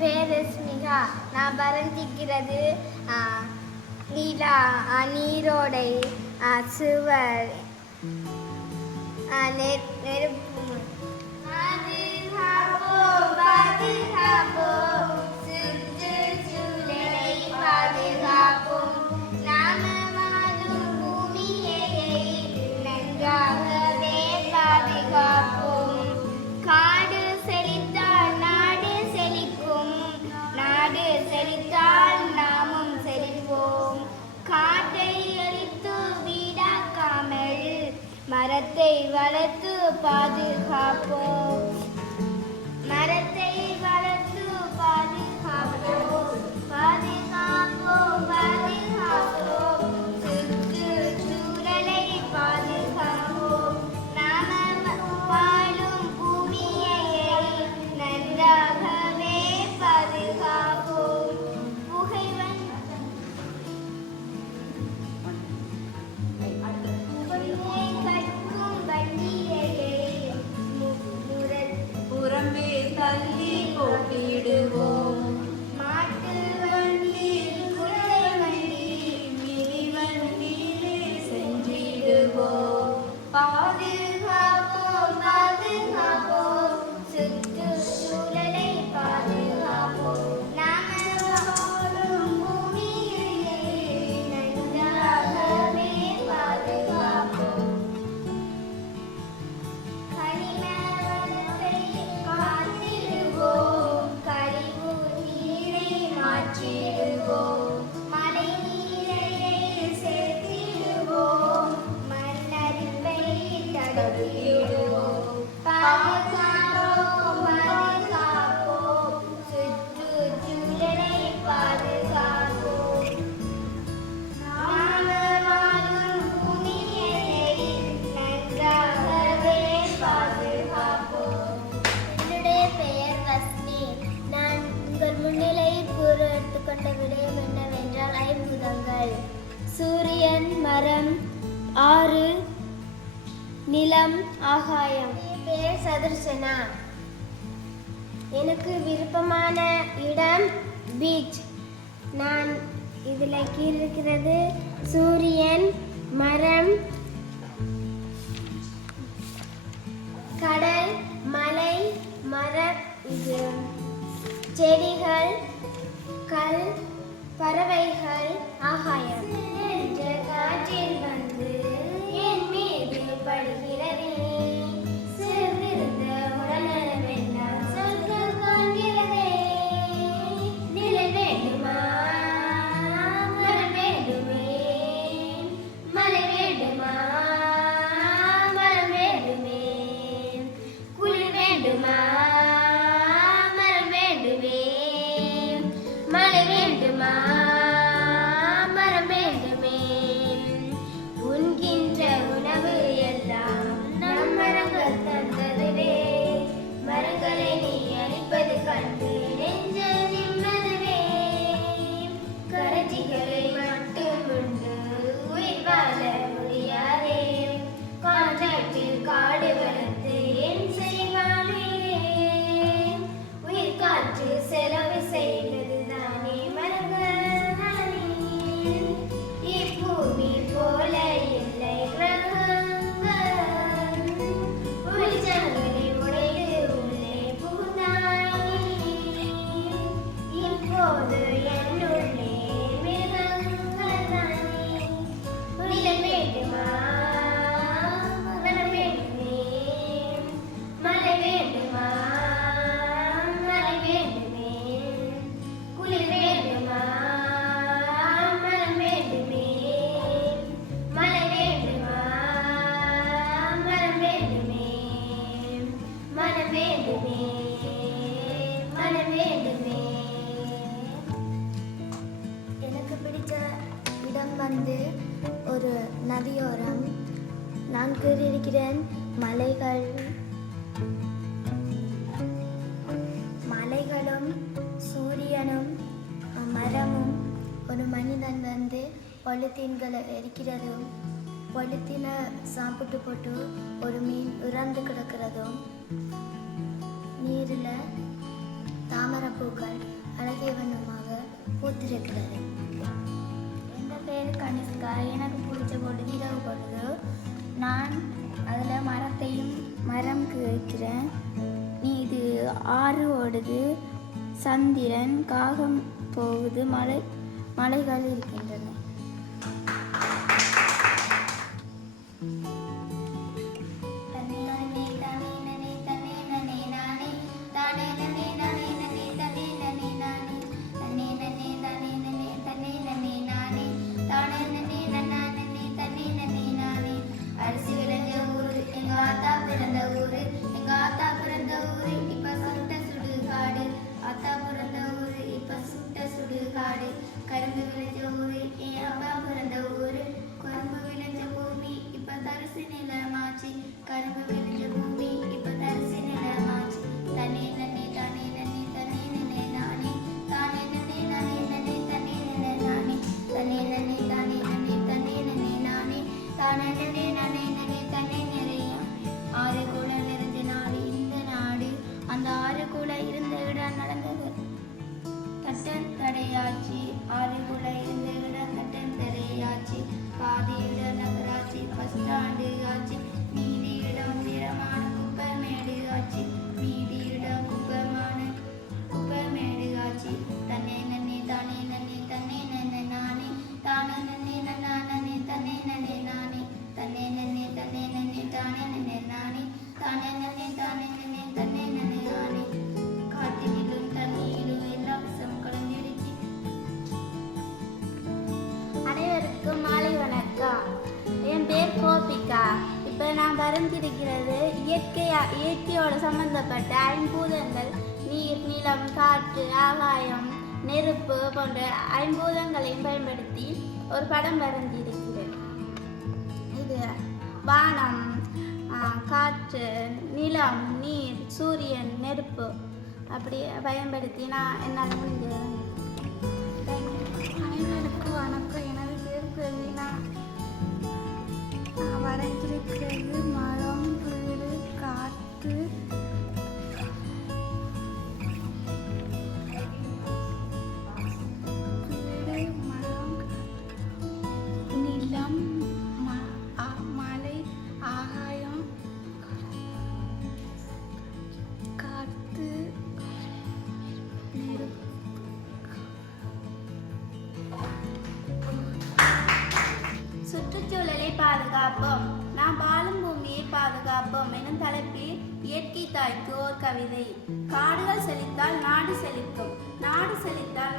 பேர் ரஸ்மிகா. நான் வரைஞ்சிக்கிறது நீலா, நீரோடை, சுவர், நெருப்பு. பாதுகாப்போம் பாதுகாப்போம் சுற்றுச்சூழலை பாதுகாப்போம். நாம வாழும் பூமியை நன்றாகவே பாதுகாப்போம். காடு செழித்தால் நாடு செழிக்கும், நாடு செழித்தால் நாமும் செழிப்போம். காட்டை அழித்து வீடாக்காமல் மரத்தை வளர்த்து பாதுகாப்போம். மரத்தை வளர்த்து பாதுகாப்போம். பாதுகாப்போம் பாதுகாப்போம் சுற்றுச்சூழலை பாதுகாப்போம். நாம வாழும் பூமியை நன்றாகவே பாதுகாப்போம். புறம்பே தள்ளி போட்டிடுவோம். மாட்டு வண்டி, குதிரை வண்டி, மிதி வண்டியிலே சென்றிடுவோம். பாதுகாப்போம் பாதுகாப்போம் சுற்றுச்சூழலை பாதுகாப்போம். நாம வாழும் பூமியை நன்றாகவே பாதுகாப்போம். கனிம வளத்தை காத்திடுவோம், கழிவு நீரை மாற்றிடுவோம். மழை நீரை சேர்த்திடுவோம், மண்ணரிப்பை தடுத்திடுவோம். பாதுகாப்போம் பாதுகாப்போம் சுற்றுச்சூழலை பாதுகாப்போம். நாம வாழும் பூமியை நன்றாகவே பாதுகாப்போம். என்னுடைய பெயர் வஸ்னி. நான் உங்கள் முன்னிலையில் கூற எடுத்துக்கொண்ட விடயம் என்னவென்றால் ஐம்பூதங்கள்: சூரியன், மரம், ஆறு, நிலம், ஆகாயம். என் பெயர் சதுர்சனா. எனக்கு விருப்பமான இடம் பீச். நான் இதில் கீழிருக்கிறது சூரியன், மரம், கடல், மலை, மரம், இது செடிகள், கல், பறவைகள், ஆகாயம். என்ற காற்றில் வந்து என் மீது படுகிறதே, சேர்ந்திருந்த உடனெல்லாம் சொர்க்கம் காண்கிறதே. நிழல் வேண்டுமா, மரம் வேண்டுமே, மலை வேண்டுமா, மரம் வேண்டுமே, குளிர் வேண்டுமா, மரம் வேண்டுமே, மழை வேண்டுமா, மரம் வேண்டுமே. உண்கின்ற உணவு எல்லாம் நம் மரங்கள் தந்ததுவே. மரங்களை நீ அழிப்பது கண்டு நெஞ்சல் நிம்மதுவே. கரஞ்சிகளை மட்டும் உண்டு உயிர் வாழ முடியாதே. காற்றாற்றில் காடு வளர்த்து என் செய்வானே. உயிர் காற்று செலவு செய்வது தானே மரங்கள் நலனே. இப்பூமி போல இல்லை கிரகங்கள். ஒளிச்சங்களை உடைத்து உள்ளே புகுந்தாய். இப்போது என்னுள்ளே மிருகங்கள் தானே. நிழல் வேண்டுமா, மரம் வேண்டுமே, மழை வேண்டுமா, மழை வேண்டுமே, குளிர் வேண்டுமா, மரம் வேண்டுமே, மழை வேண்டுமா, மரம் வேண்டுமே, மரம் வேண்டுமே, மரம் வேண்டுமே. எனக்கு பிடித்த இடம் வந்து ஒரு நதியோரம். நான் கூறியிருக்கிறேன் மலைகள், மலைகளும் சூரியனும் மரமும் ஒரு மனிதன் வந்து பொலித்தீன்களை எரிக்கிறதும் பொலித்தீனை சாப்பிட்டு போட்டு ஒரு மீன் இறந்து கிடக்கிறதும் நீரில் தாமரைப்பூக்கள் அழகிய வண்ணமாக பூத்திருக்கிறது. என் பேர் கனிஷ்கா. எனக்கு பிடிச்ச பொழுது இரவு பொழுது. நான் அதில் மரம் வைக்கிறேன். இது ஆறு ஓடுது, சந்திரன், காகம் போகுது, மலைகள் இருக்கின்றன. அரிசி விளைஞ்ச ஊரு எங்க ஆத்தா பிறந்த ஊரு, எங்க ஆத்தா பிறந்த ஊரு இப்ப சுட்ட சுடுகாடு. ஆத்தா பிறந்த ஊரு இப்ப சுட்ட சுடுகாடு. கரும்பு விளைஞ்ச ஊரு என் அப்பா பிறந்த ஊரு, கரும்பு விளைஞ்ச பூமி இப்ப தரிசு நிலமாச்சு. கரும்பு விளைஞ்ச பூமி இப்ப தரிசு நிலமாச்சு. தனே நன்னே தானே நன்னே தனே நன்னே நானே, தானே நன்னே நானே நன்னே தனே நன்னே நானே, தனே நன்னே தானே நன்னே தனே நன்னே நானே, தானே நன்னே நானே நன்னே தனே நிறைய. ஆறு குளை நிறைஞ்ச நாடு இந்த நாடு, அந்த ஆறு குளை இருந்த இடம் நடந்தது கட்டன் தடையாச்சு. ஆறு குளை இருந்த இடம் கட்டன் தடையாச்சு. பாதி இடம் நகராட்சி பஸ் ஸ்டாண்டு ஆச்சு. மீதி இடம் உயரமான குப்பமேடு ஆச்சு. மீதி இடம் குப்பமேடு ஆச்சு. தன்னே நன்னே தானே நன்னே தன்னே நன்னே நானே, தானே நன்னே நன்னா நன்னே தன்னே நன்னே நானே, தன்னே நன்னே தன்னே நன்னே தானே நன்னே நானே, தானே நன்னே தானே நன்னே தன்னே நன்னே நானே. காட்டிலும் தண்ணியிலும் எல்லா விஷம் கலந்துடுச்சு. அனைவருக்கும் மாலை வணக்கம். என் பேர் கோபிகா. இப்போ நான் வரைஞ்சிருக்கிறது இயற்கையோட சம்பந்தப்பட்ட ஐம்பூதங்கள், நீர், நிலம், காற்று, ஆகாயம், நெருப்பு போன்ற ஐம்பூதங்களையும் பயன்படுத்தி ஒரு படம் வரைஞ்சிருக்கிறேன். இது வானம், காற்று, நிலம், நீர், சூரியன், நெருப்பு அப்படி பயன்படுத்தி நான் என்னால் முடிஞ்சது. அனைவருக்கும் வணக்கம். எனது பேர் பிரவீனா. நான் வரைஞ்சிருக்கிறது மரம், வீடு, காற்று, வீடு, மரம், நிலம், மலை, ஆகாயம், காற்று, நெருப்பு. சுற்றுச்சூழலை பாதுகாப்போம், நாம் வாழும் பூமியை பாதுகாப்போம் எனும் தலைப்பில் இயற்கை தாய்க்கு ஓர் கவிதை. காடுகள் செழித்தால் நாடு செழிக்கும், நாடு செழித்தால்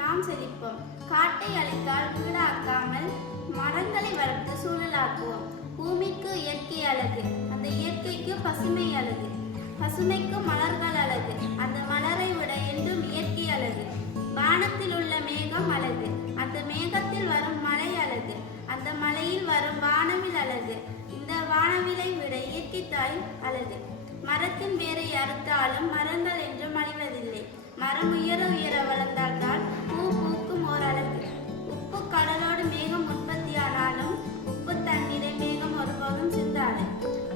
நாம் செழிப்போம். காட்டை அழித்தால் வீடாக்காமல் மரங்களை வளர்த்து சூழலாக்குவோம். பூமிக்கு இயற்கை அழகு, அந்த இயற்கைக்கு பசுமை அழகு. பசுமைக்கு மலர்கள் அழகு, அந்த மலரை விட என்றும் இயற்கை அழகு. வானத்தில் உள்ள மேகம் அழகு, அந்த மேகத்தில் வரும் மலை அழகு. அந்த மலையில் வரும் வானவில் அழகு, இந்த வானவிலை விட இயற்கை தாய் அழகு. மரத்தின் வேரை அறுத்தாலும் மரங்கள் என்றும் அழிவதில்லை. மரம் உயர உயர வளர்ந்தால்தான் பூ பூக்கும் ஓர் அழகு. உப்பு கடலோடு மேகம் உற்பத்தியானாலும் உப்பு தண்ணீரை மேகம் ஒருபோதும் சிந்தாது.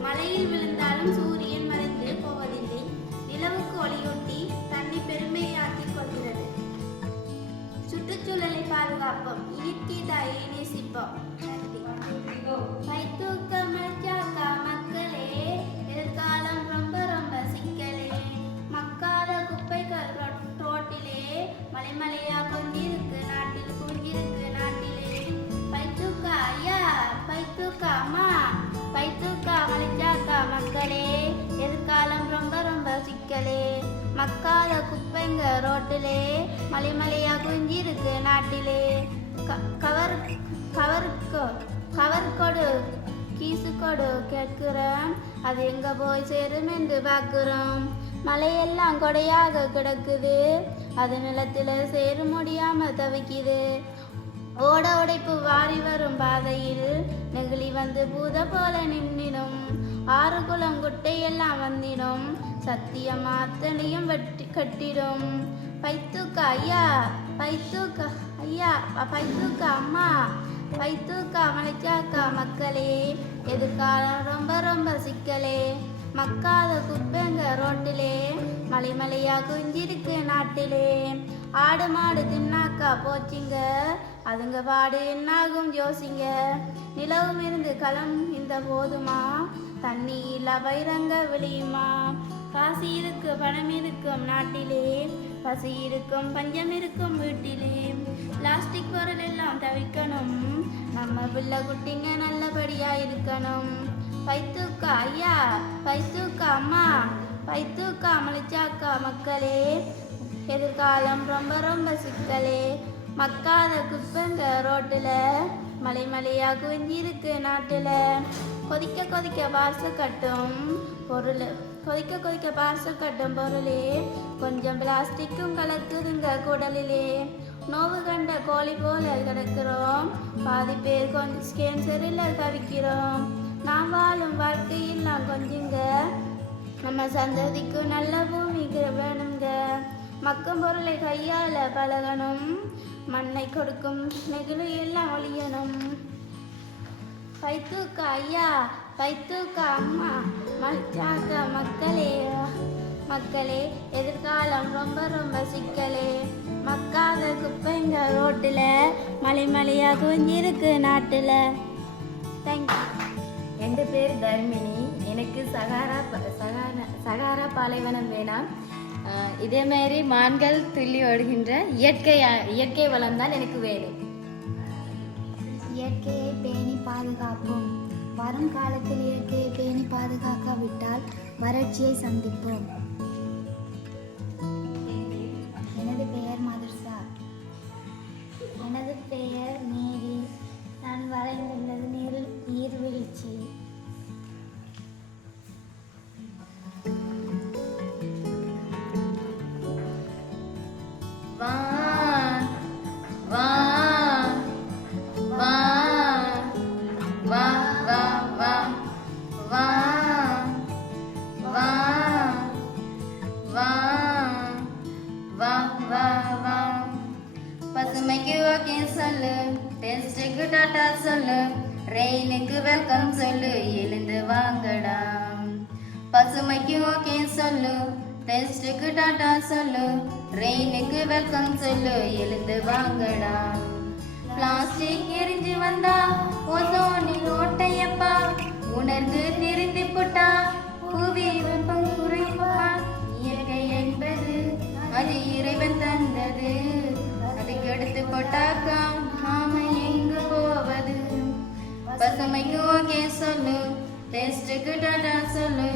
மலையில் விழுந்தாலும் சூரியன் மறைந்து போவதில்லை. நிலவுக்கு ஒளியூட்டி தன்னை பெருமையாக்கிக் கொள்கிறது. சுற்றுச்சூழலை பாதுகாப்போம், இயற்கை தாயை நேசிப்போம். மக்களே, எதிர்காலம் ரொம்ப ரொம்ப சிக்கலே. மக்காத குப்பைகள் ரோட்டிலே, மலைமலையா கொஞ்சிருக்கு நாட்டில், குஞ்சிருக்கு நாட்டிலே. பைத்தூக்கா ஐயா, பைத்தூக்கா அம்மா, பைத்தூக்கா மலைச்சாக்கா மக்களே, எதிர்காலம் ரொம்ப ரொம்ப சிக்கலே. மக்காத குப்பைங்க ரோட்டிலே, மலைமலையா குஞ்சிருக்கு நாட்டிலே. கவர் கொடு, கீசு கொடு கேட்கிறோம், அது எங்க போய் சேரும் என்று பார்க்கிறோம். மலையெல்லாம் கொடையாக கிடக்குது, அது நிலத்தில் சேர முடியாம தவிக்குது. ஓட உடைப்பு வாரி வரும் பாதையில் நெகிழி வந்து பூத போல நின்னிடும். ஆறு குளம் குட்டையெல்லாம் வந்திடும், சத்தியமா அத்தனையும் வெட்டி கட்டிடும். பைத்தூக்கா ஐயா, பைத்தூக்கா ஐயா, பைத்தூக்கா அம்மா, பைத்தூக்கா மலைச்சாக்கா மக்களே, எதிர்காலம் ரொம்ப ரொம்ப சிக்கலே. மக்காத குப்பைங்க ரோட்டிலே, மலைமலையா குஞ்சிருக்கு நாட்டிலே. ஆடு மாடு தின்னாக்கா போச்சிங்க, அதுங்க பாடு என்னாகும் யோசிங்க. நிலவும் இருந்து களம் இந்த போதுமா, தண்ணி இல்லா பயிரங்க விழியுமா. காசு இருக்கு பணம் இருக்கும் நாட்டிலே, பசி இருக்கும் பஞ்சம் இருக்கும் வீட்டிலே. பிளாஸ்டிக் பொருள் எல்லாம் தவிர்க்கணும், நம்ம பிள்ளை குட்டிங்க நல்லபடியா இருக்கணும். பைத்தூக்கா ஐயா, பைத்தூக்கா அம்மா, பைத்தூக்கா மலிச்சாக்கா மக்களே, எதிர்காலம் ரொம்ப ரொம்ப சிக்கலே. மக்காத குப்பங்க ரோட்டுல, மலை மலையா குவிஞ்சிருக்கு நாட்டுல. கொதிக்க கொதிக்க பார்சல் கட்டும் பொருள், கொதிக்க கொதிக்க பார்சல் கட்டும் பொருளே, கொஞ்சம் பிளாஸ்டிக்கும் கலக்குதுங்க குடலிலே. நோவு கண்ட கோழி போல கிடக்கிறோம், பாதி பேர் கொஞ்சம் கேன்சரில் தவிக்கிறோம். நாம் வாழும் வாழ்க்கையில் நான் கொஞ்சங்க, நம்ம சந்ததிக்கு நல்ல பூமிக்கு வேணுங்க. மக்கும் பொருளை கையாள பழகணும், மண்ணை கொடுக்கும் நெகிழி எல்லாம் ஒழியணும். பைத்தூக்கா ஐயா, பைத்தூக்கா அம்மா, மச்சாக்கா மக்களே, மக்களே எதிர்காலம் ரொம்ப ரொம்ப சிக்கலே. மக்காத குப்பைங்க ரோட்டில், மலை மலையாக குவிஞ்சிருக்கு நாட்டில். தேங்க்யூ. என் பேர் தர்மினி. எனக்கு சகாரா பாலைவனம் வேணாம். இதே மாதிரி மான்கள் துள்ளி ஓடுகின்ற இயற்கை வளம் தான் எனக்கு வேணும். இயற்கையை பேணி பாதுகாப்போம். வரும் காலத்தில் இயற்கையை பேணி பாதுகாக்காவிட்டால் வறட்சியை சந்திப்போம். எனது பெயர் மதுர்சா. எனது பெயர் மேரி. நான் வரைந்துள்ளது நீர்வீழ்ச்சி. வா வா வா வா வா வா வா வா வா வா வா வா. பசுமைக்கு ஓகே சொல்லு, டெஸ்டுக்கு டாட்டா சொல்லு, ரெயினுக்கு வெல்கம் சொல்லு, எழுந்து வாங்கடா. பசுமைக்கு ஓகே சொல்லு, டெஸ்டுக்கு டாட்டா சொல்லு, ரெயினுக்கு வெல்கம் சொல்லு, எழுந்து வாங்கடா. பிளாஸ்டிக் எரிஞ்சு வந்தா ஓசோனில் ஓட்டையப்பா, உணர்ந்து திரிந்து புட்டா புவி வெப்பம் குறைப்பா. இயற்கை என்பது அது இறைவன் தந்தது, அதுக்கு எடுத்து போட்டாக்கா நாம எங்கு போவது. பசுமைக்கு ஓகே சொல்லு, டெஸ்டுக்கு டாடா சொல்லு,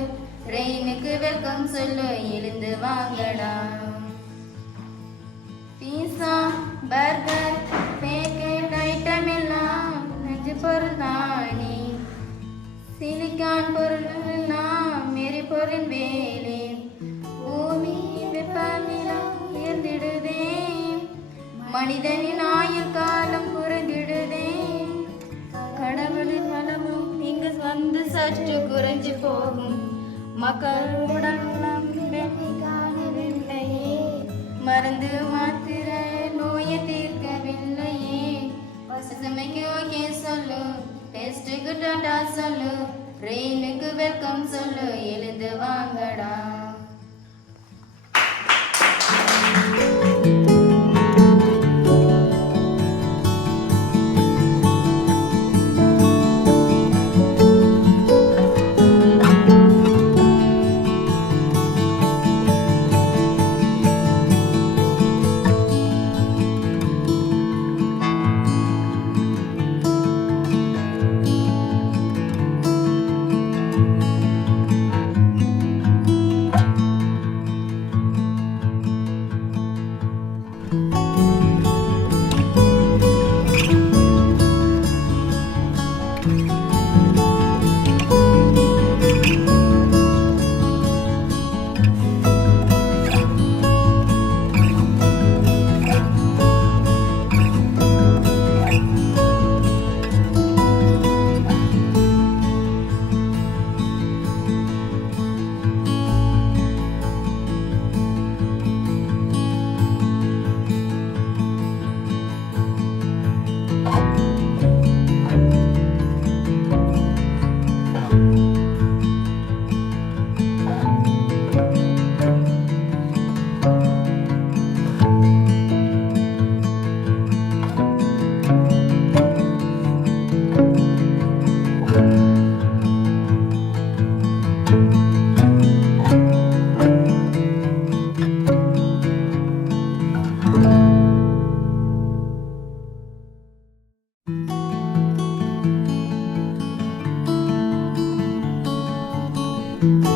ரெயினுக்கு வெல்கம் சொல்லு, எழுந்து வாங்கடா. பீஸா பர்கர் பேக்கெட் ஐட்டம் எல்லாம் நஞ்சு பொருள் தானே, சிலிக்கான் பொருள் எல்லாம் எரிபொருள் வேலே. பூமி வெப்பநிலை உயர்ந்திடுதே, மனிதனின் ஆயுள் காலம் குறைந்திடுதே. கடவுளின் வளமும் இங்கு வந்து சற்று குறைஞ்சு போகும், மக்களுடன் காணவில்லையே, மருந்து மாத்திர நோயை தீர்க்கவில்லையே. பசுமைக்கு ஓகே சொல்லு, டெஸ்டுக்கு டாடா சொல்லு, ரெயினுக்கு வெல்கம் சொல்லு, எழுந்து வாங்கடா. Thank you.